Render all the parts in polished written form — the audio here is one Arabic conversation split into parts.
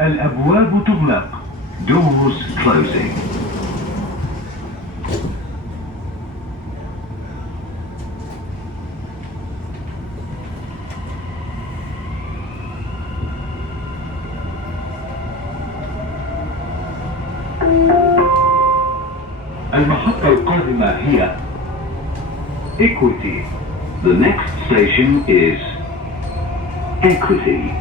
الأبواب تغلق. Doors closing. المحطة القادمة هي Equity. The next station is Equity.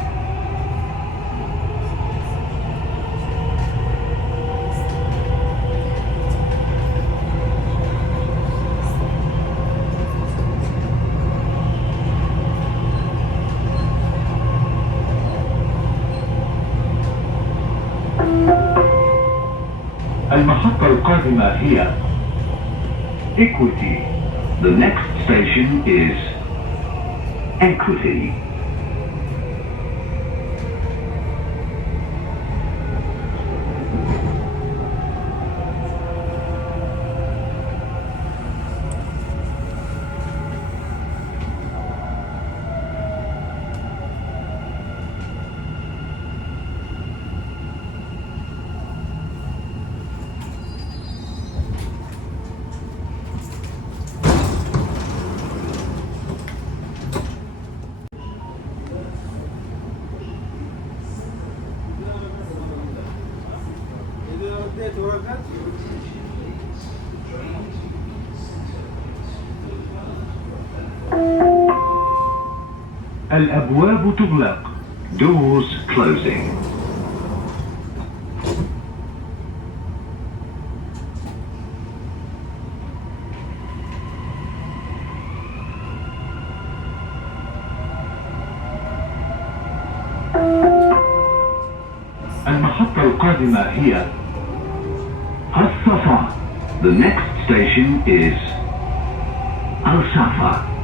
المحطة القادمة هي Equity. The next station is Equity. الأبواب تغلق. Doors closing. المحطة القادمة هي الصفا. The next station is Al-Safa.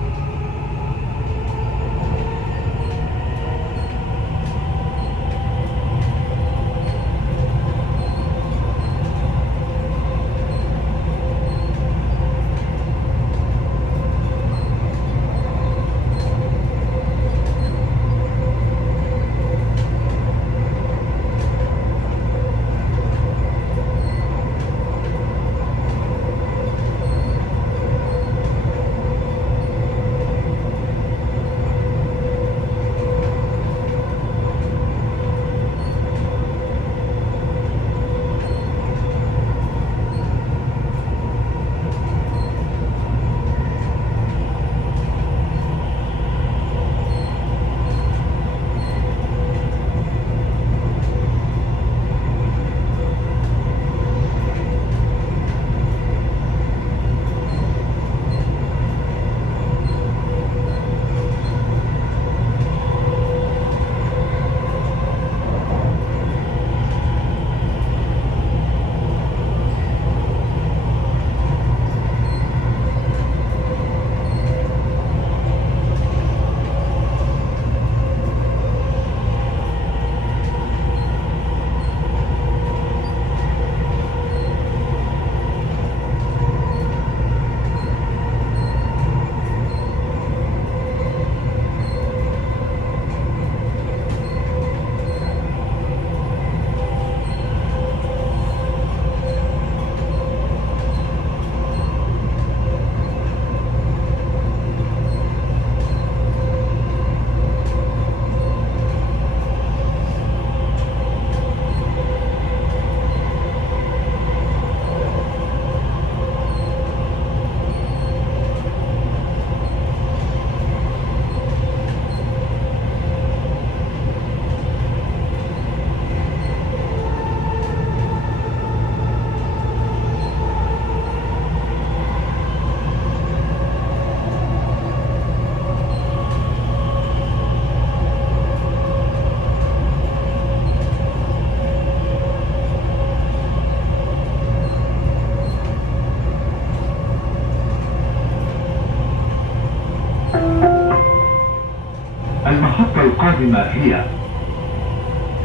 المحطة القادمة هي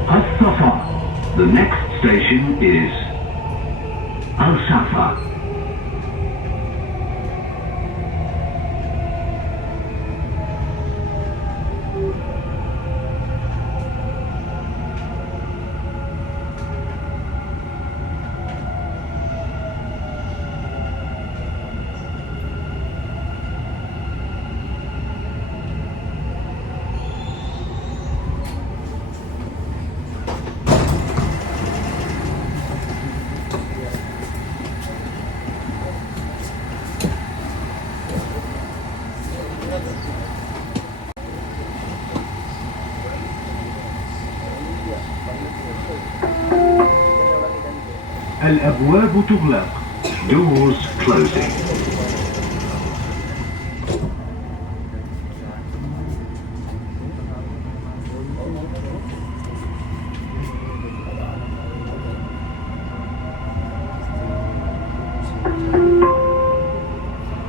الصفا. The next station is Al-Safa. الأبواب تغلق. Doors closing.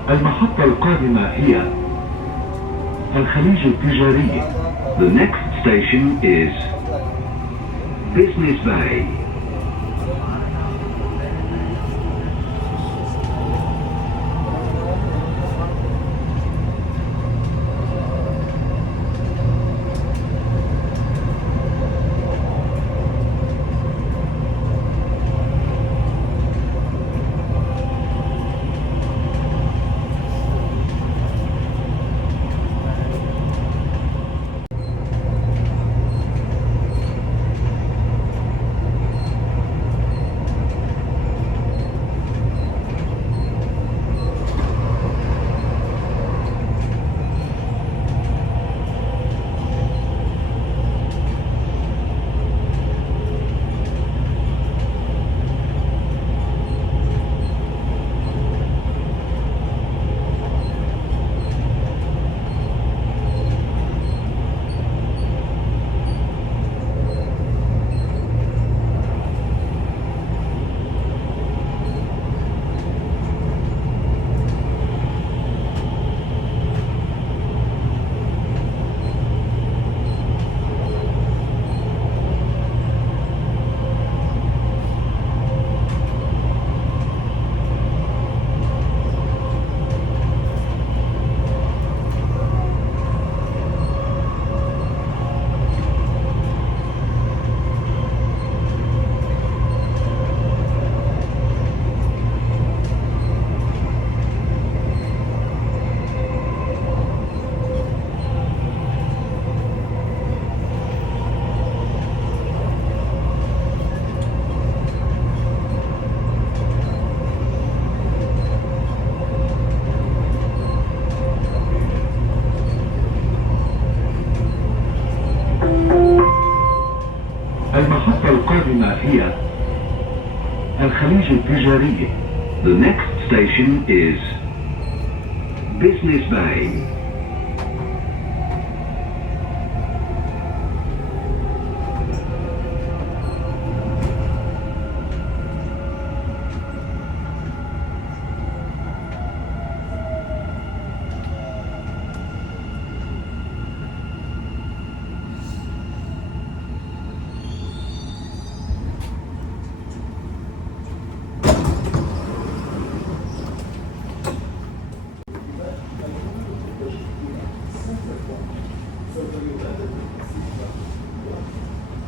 المحطة القادمة هي الخليج التجاري. The next station is Business Bay. المحطة القادمة هي الخليج التجاري. The next station is Business Bay.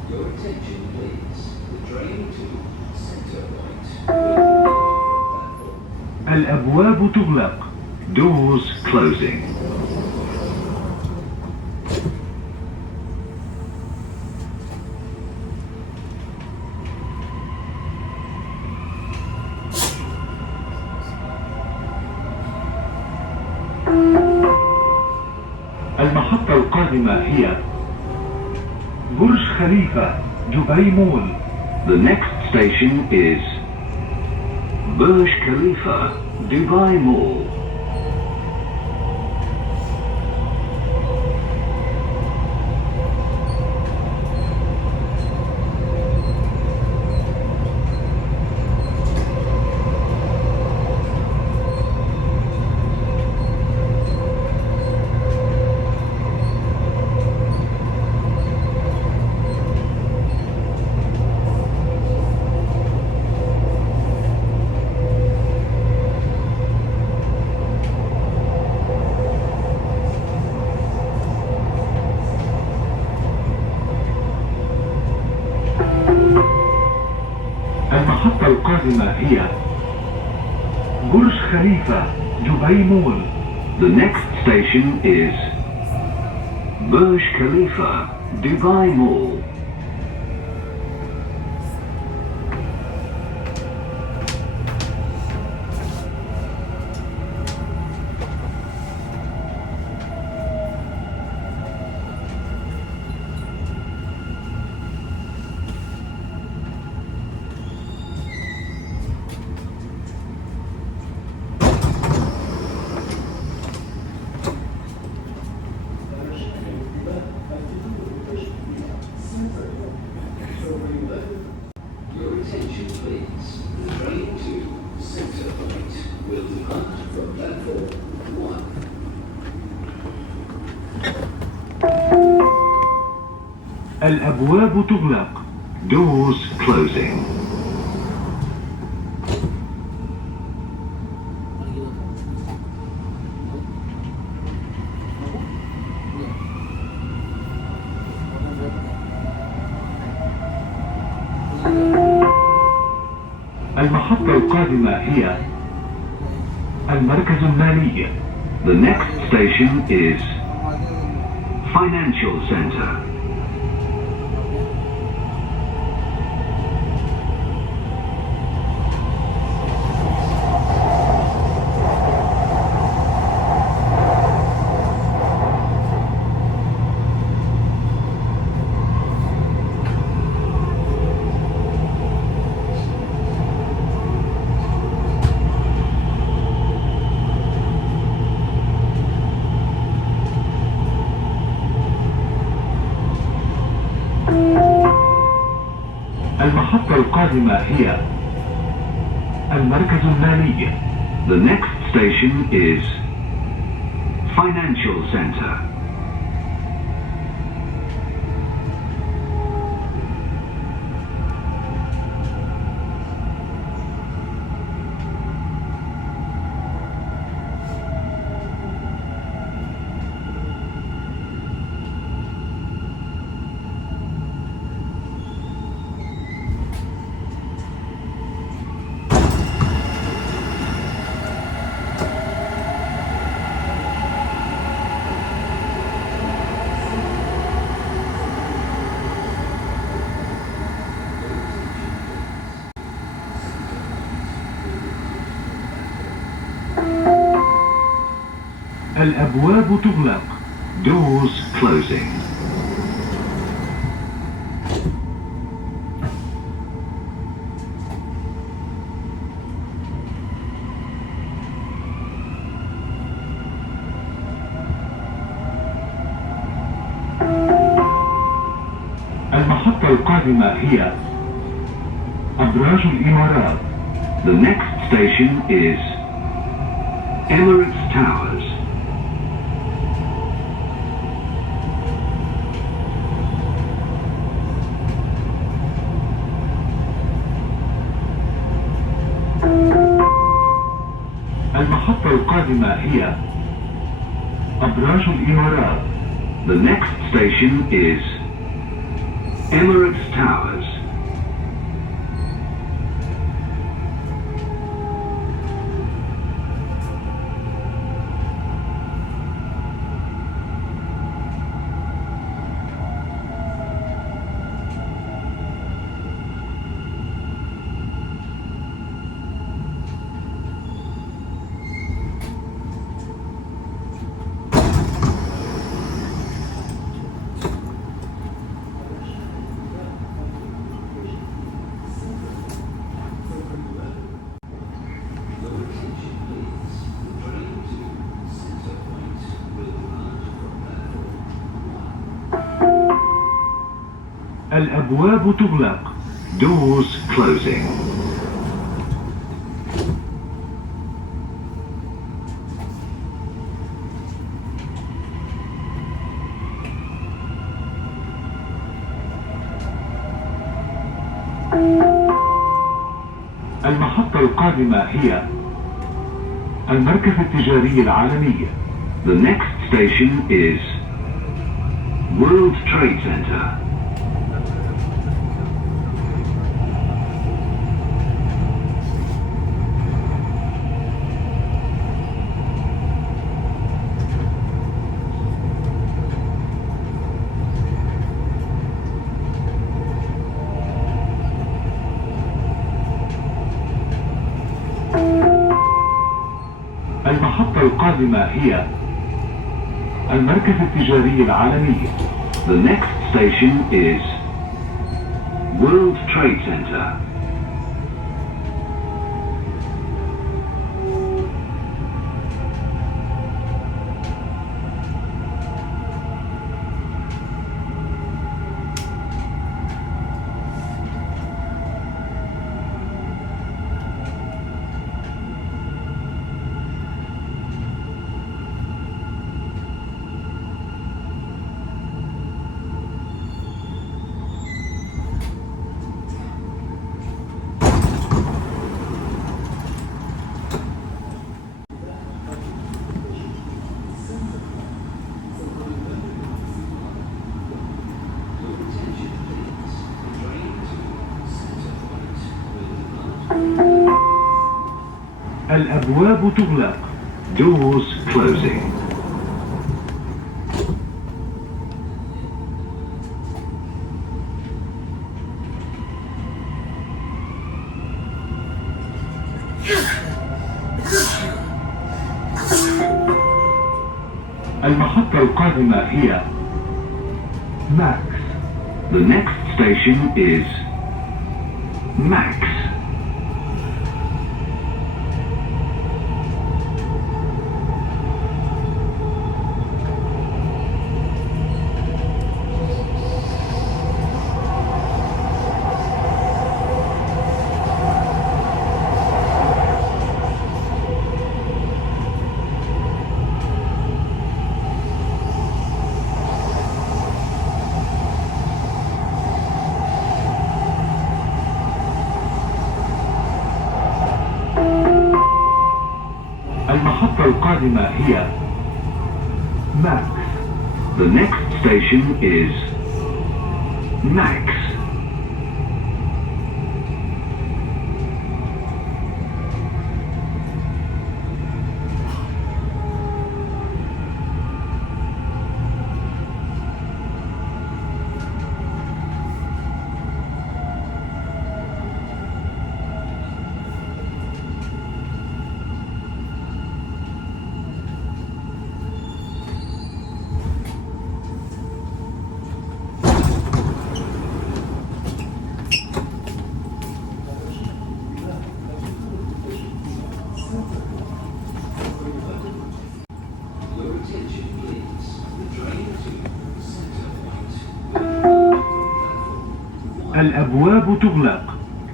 Your attention, please. The train to Center Point. الأبواب تغلق. Doors closing. المحطة القادمة هي برج خليفة دبي مول. The next station is Burj Khalifa Dubai Mall. المحطة القادمة هي برج خليفة دبي مول. The next station is Burj Khalifa Dubai Mall. الأبواب تغلق. Doors closing. المحطة القادمة هي المركز المالي. The next station is Financial Center. المحطة القادمة هي المركز المالي. The next station is Financial Center. الأبواب تغلق. Doors closing. المحطة القادمة هي أبراج الإمارات. The next station is Emirates Towers. المحطة القادمة هي أبراج الإمارات. The next station is Emirates Towers. الأبواب تغلق. Doors closing. المحطة القادمة هي المركز التجاري العالمي. The next station is World Trade Center. المحطة القادمة هي المركز التجاري العالمي. The next station is World Trade Center. الأبواب تغلق. Doors closing. المحطة القادمة هي Max. The next station is Max. المحطة القادمة هي Max. The next station is Max. Your attention please. The train to Center Point. الأبواب تغلق.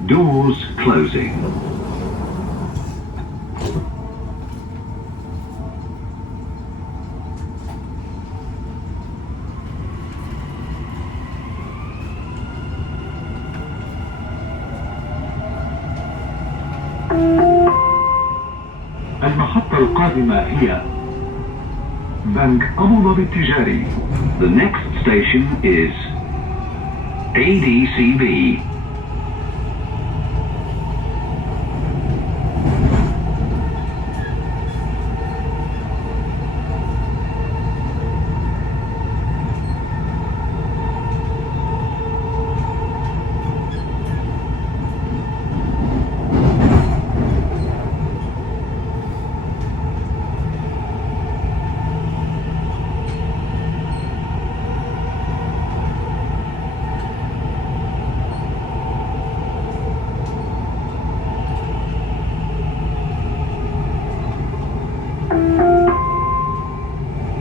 Doors closing. المحطة القادمة هي بنك أبو ظبي التجاري. The next station is ADCB.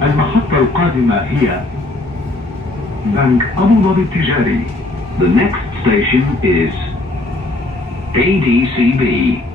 المحطة القادمة هي بنك أبو ظبي التجاري. The next station is ADCB.